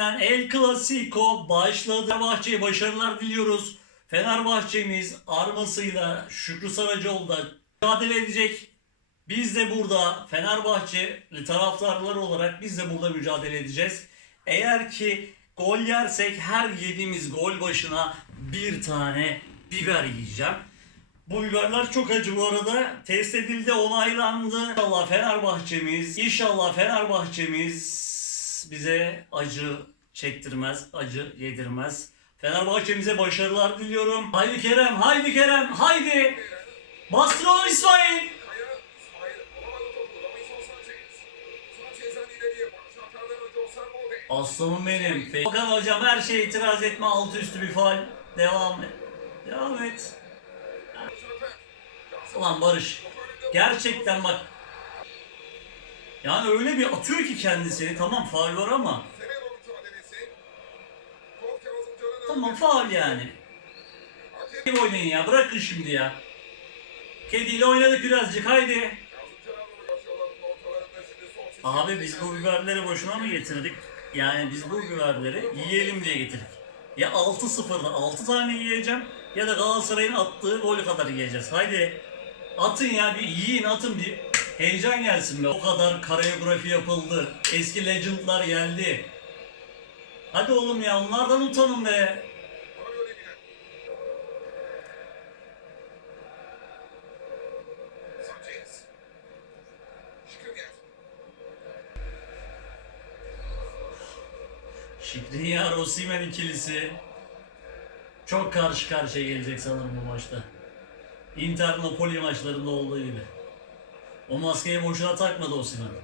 beklenen El Clasico başladı. Fenerbahçe'ye başarılar diliyoruz. Fenerbahçe'miz armasıyla Şükrü Saracoğlu'da mücadele edecek. Biz de burada Fenerbahçeli taraftarlar olarak biz de burada mücadele edeceğiz. Eğer ki gol yersek her yediğimiz gol başına bir tane biber yiyeceğim. Bu biberler çok acı bu arada. Test edildi, onaylandı. İnşallah Fenerbahçe'miz, inşallah Fenerbahçe'miz bize acı çektirmez, acı yedirmez. Fenerbahçe'mize başarılar diliyorum. Haydi Kerem, haydi Kerem, haydi. Bastır onu İsmail. Aslanım benim. Bakan hocam her şeye itiraz etme. Altı üstü bir faal. Devam et. Devam et. Ulan Barış. Gerçekten bak. Yani öyle bir atıyor ki kendisini. Tamam faul var ama. Tamam faul yani. Kim oynayın ya bırakın şimdi ya. Kediyle oynadık birazcık haydi. Abi biz bu biberleri boşuna mı getirdik? Yani biz bu biberleri yiyelim diye getirdik. Ya 6-0'da 6 tane yiyeceğim ya da Galatasaray'ın attığı gol kadar yiyeceğiz. Haydi atın ya bir yiyin atın bir heyecan gelsin be. O kadar koreografi yapıldı. Eski legendlar geldi. Hadi oğlum ya onlardan utanın be. Şikrinyar Osimhen ikilisi çok karşı karşıya gelecek sanırım bu maçta. Inter Napoli maçlarında olduğu gibi. O maskeyi boşuna takmadı Osimhen. Osan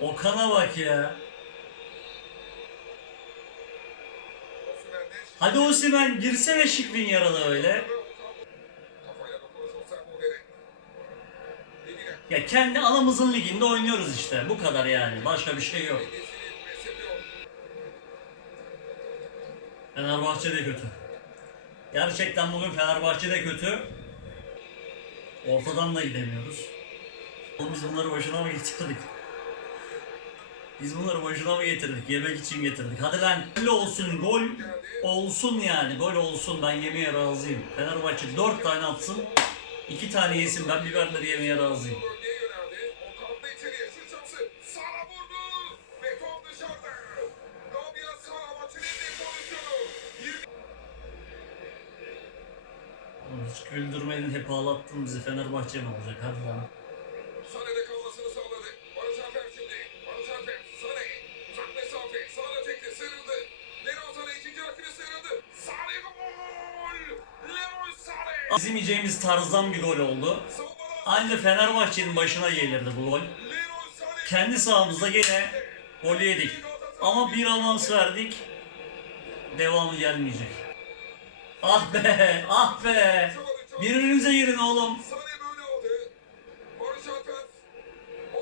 Okan'a bak ya. Hadi Osimhen girsene Şikrinyar'a da öyle. Ya kendi anamızın liginde oynuyoruz işte. Bu kadar yani. Başka bir şey yok. Fenerbahçe de kötü. Gerçekten bugün Fenerbahçe de kötü. Ortadan da gidemiyoruz. Biz bunları boşuna mı getirdik? Biz bunları boşuna mı getirdik? Yemek için getirdik. Hadi lan gol olsun, gol olsun yani. Gol olsun ben yemeye razıyım. Fenerbahçe 4 tane atsın. 2 tane yesin ben biberleri yemeye razıyım. Bölgeye yöneldi. Ortalıkta içeriye şut şansı. Sara vurdu. Ve top dışarıda. Gabriel Sara maçın en iyi pozisyonu. 20 Oğlum Hiç güldürmedin hep ağlattın bizi Fenerbahçe mi olacak hadi lan. Bizim yiyeceğimiz tarzdan bir gol oldu. Aynı Fenerbahçe'nin başına gelirdi bu gol. Kendi sahamızda gene gol yedik. Ama bir anons verdik. Devamı gelmeyecek. Ah be, ah be. Birbirinize girin oğlum.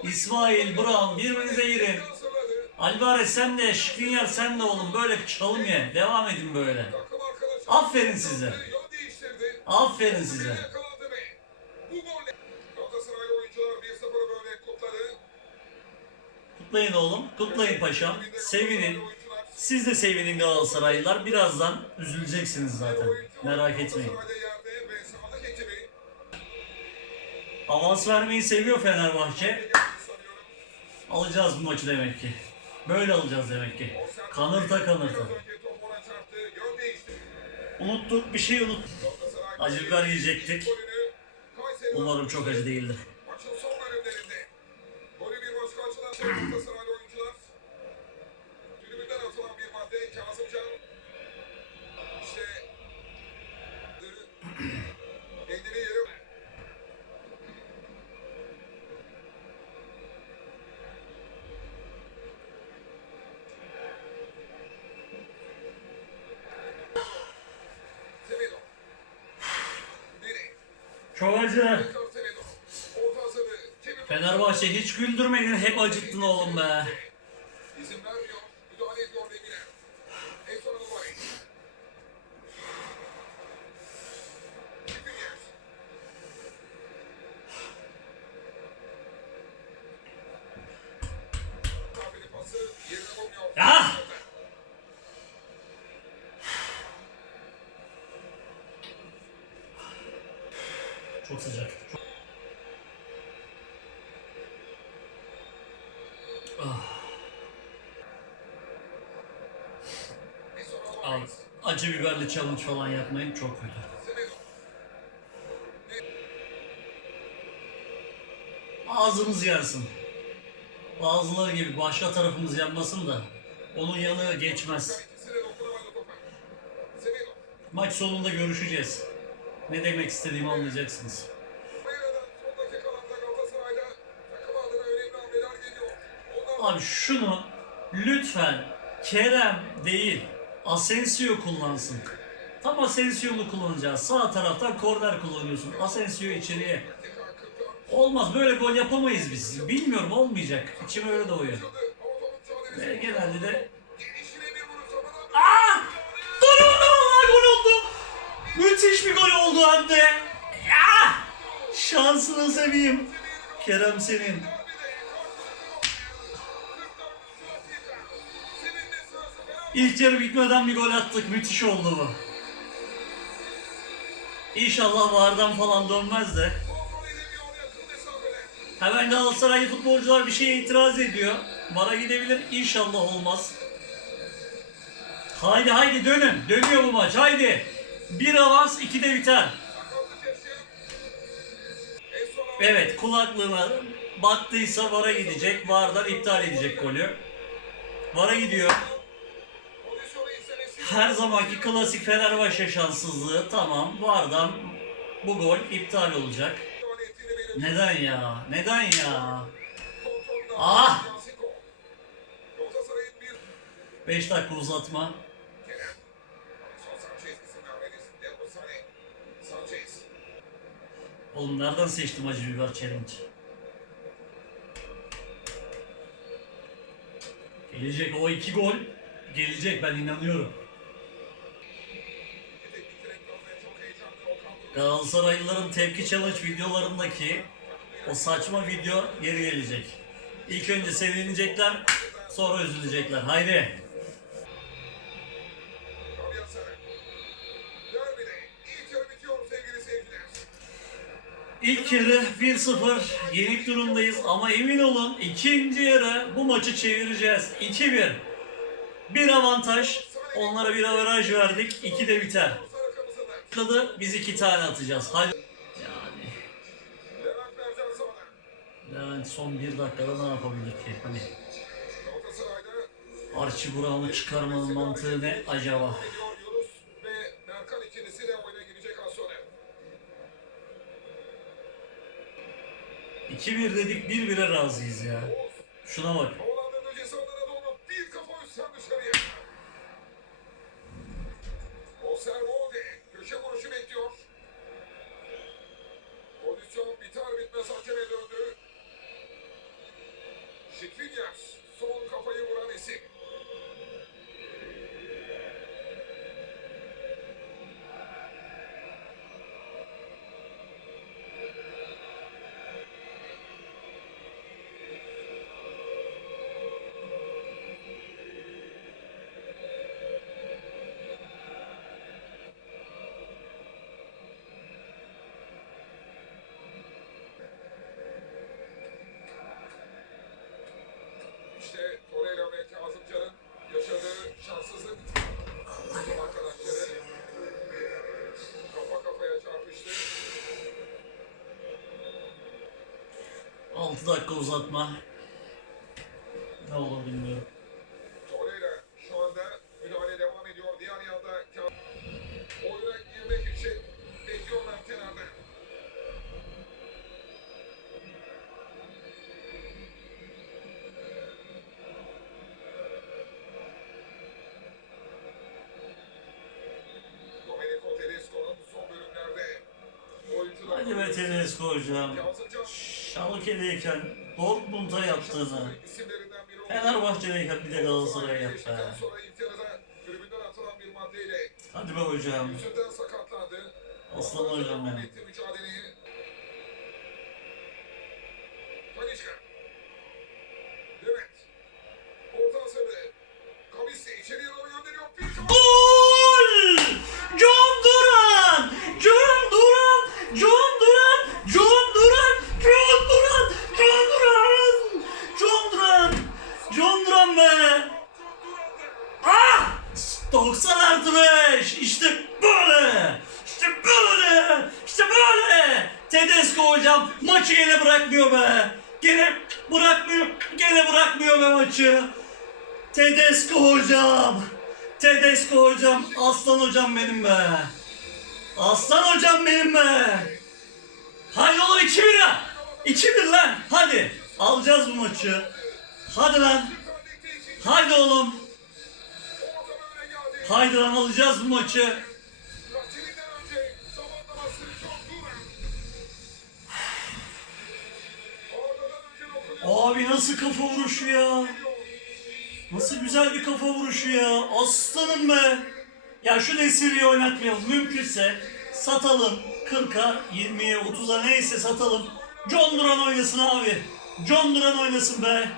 İsmail, Brown birbirinize girin. Alvarez sen de, Şikrinyar sen de oğlum. Böyle çalım ye. Devam edin böyle. Aferin size. Aferin size. Yakalandı ve bu golle Galatasaraylı oyuncular 1-0 böyle kutladı. Kutlayın oğlum. Kutlayın paşam. Sevinin. Siz de sevinin Galatasaraylılar. Birazdan üzüleceksiniz zaten. Merak etmeyin. Avans vermeyi seviyor Fenerbahçe. Alacağız bu maçı demek ki. Böyle alacağız demek ki. Kanırta kanırta. Unuttuk bir şey unuttuk. Acı biber yiyecektik. Umarım çok acı değildir. Maçın son bölümlerinde. Golü bir başka açıdan Galatasaraylı oyuncular. Tribünden atılan bir madde Kazımcan. İşte kendini yere Çok acı. Tekrar Semedo. Orta hazırlığı. Çevir- Fenerbahçe hiç güldürmedin. Hep acıttın oğlum be. İzin vermiyor. Müdahale ediyor Demire. Çok sıcak. Ah, Alvarez. acı biberli challenge falan yapmayın çok kötü. Ağzımız yansın. Bazıları gibi başka tarafımız yanmasın da onun yanı geçmez. Maç sonunda görüşeceğiz. Ne demek istediğimi anlayacaksınız. Abi şunu lütfen Kerem değil Asensio kullansın. Tam Asensio'nu kullanacağız. Sağ taraftan korner kullanıyorsun. Asensio içeriye. tekrar 44. Olmaz böyle gol yapamayız biz. Bilmiyorum olmayacak. İçim öyle doğuyor. Ve genelde de Gelişine bir vuruş topadan. Aa! Gol oldu! Vallahi gol oldu! Müthiş bir gol oldu hem de. Ya! Şansını seveyim. Kerem senin. Derbide karşılıklı gol. 44. dakika. Sevinme sırası Fenerbahçe. İlk yarı bitmeden bir gol attık. Müthiş oldu bu. İnşallah vardan falan dönmez de. Hemen Galatasaraylı futbolcular bir şeye itiraz ediyor. Bara gidebilir. İnşallah olmaz. Haydi haydi dönün. Dönüyor bu maç. Haydi. Bir avans iki de biter. Evet kulaklığına baktıysa VAR'a gidecek. VAR'dan iptal edecek golü. VAR'a gidiyor. Her zamanki klasik Fenerbahçe şanssızlığı tamam. VAR'dan bu gol iptal olacak. Neden ya? Neden ya? Ah! Yansiko. Galatasaray'ın bir 5 dakika uzatma. Oğlum nereden seçtim acı biber challenge? Gelecek o iki gol. Gelecek ben inanıyorum. Galatasaraylıların tepki challenge videolarındaki o saçma video geri gelecek. İlk önce sevinecekler, sonra üzülecekler. Haydi. İlk yarı 1-0 yenik durumdayız ama emin olun ikinci yarı bu maçı çevireceğiz. 2-1. Bir avantaj. Onlara bir averaj verdik. 2 de biter. Biz iki tane atacağız. Hadi. Yani Levent son bir dakikada ne yapabilir ki? Hani Archie Brown'u çıkarmanın mantığı ne acaba? 2-1 dedik 1-1'e razıyız ya. Şuna bak. 6 dakika uzatma. Ne olur bilmiyorum. Torreira şu anda müdahale devam ediyor. Diğer yanda Ka- oyuna girmek için bekliyorlar kenarda. Domenico Tedesco'nun son bölümlerde oyuncular Hadi be Tedesco hocam. Şalke'deyken Dortmund'a yaptığını Fenerbahçe'deyken bir de Galatasaray'a yaptı. Hadi be hocam. Aslan hocam benim. Hocam! Tedesco hocam, aslan hocam benim be! Aslan hocam benim be! Haydi oğlum 2-1 ya! 2-1 lan! Hadi! Alacağız bu maçı! Hadi lan! Haydi oğlum! Haydi lan alacağız bu maçı! Abi nasıl kafa vuruşu ya? Nasıl güzel bir kafa vuruşu ya. Aslanım be. Ya şu Nesiri'yi oynatmayalım. Mümkünse satalım. 40'a, 20'ye, 30'a neyse satalım. John Duran oynasın abi. John Duran oynasın be.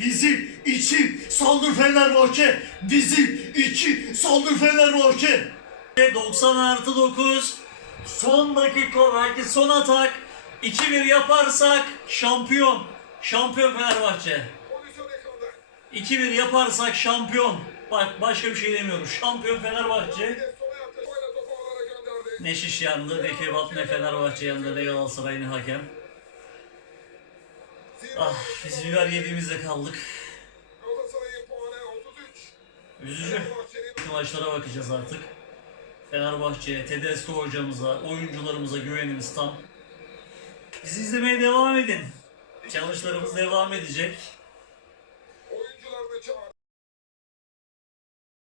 Bizim için saldır Fenerbahçe. Bizim için saldır Fenerbahçe. 90 artı 9. Son dakika belki son atak. 2-1 yaparsak şampiyon. Şampiyon Fenerbahçe. Pozisyon ekranda. 2-1 yaparsak şampiyon. Bak başka bir şey demiyorum. Şampiyon Fenerbahçe. Ne şiş yandı, ne kebap, ne Fenerbahçe yandı, ne Galatasaray, ne hakem. Ah biz biber yediğimizde kaldık. Galatasaray'ın puanı 33. Üzücü. Maçlara bakacağız artık. Fenerbahçe'ye, Tedesco hocamıza, oyuncularımıza güvenimiz tam. Bizi izlemeye devam edin. Challenge'larımız devam edecek.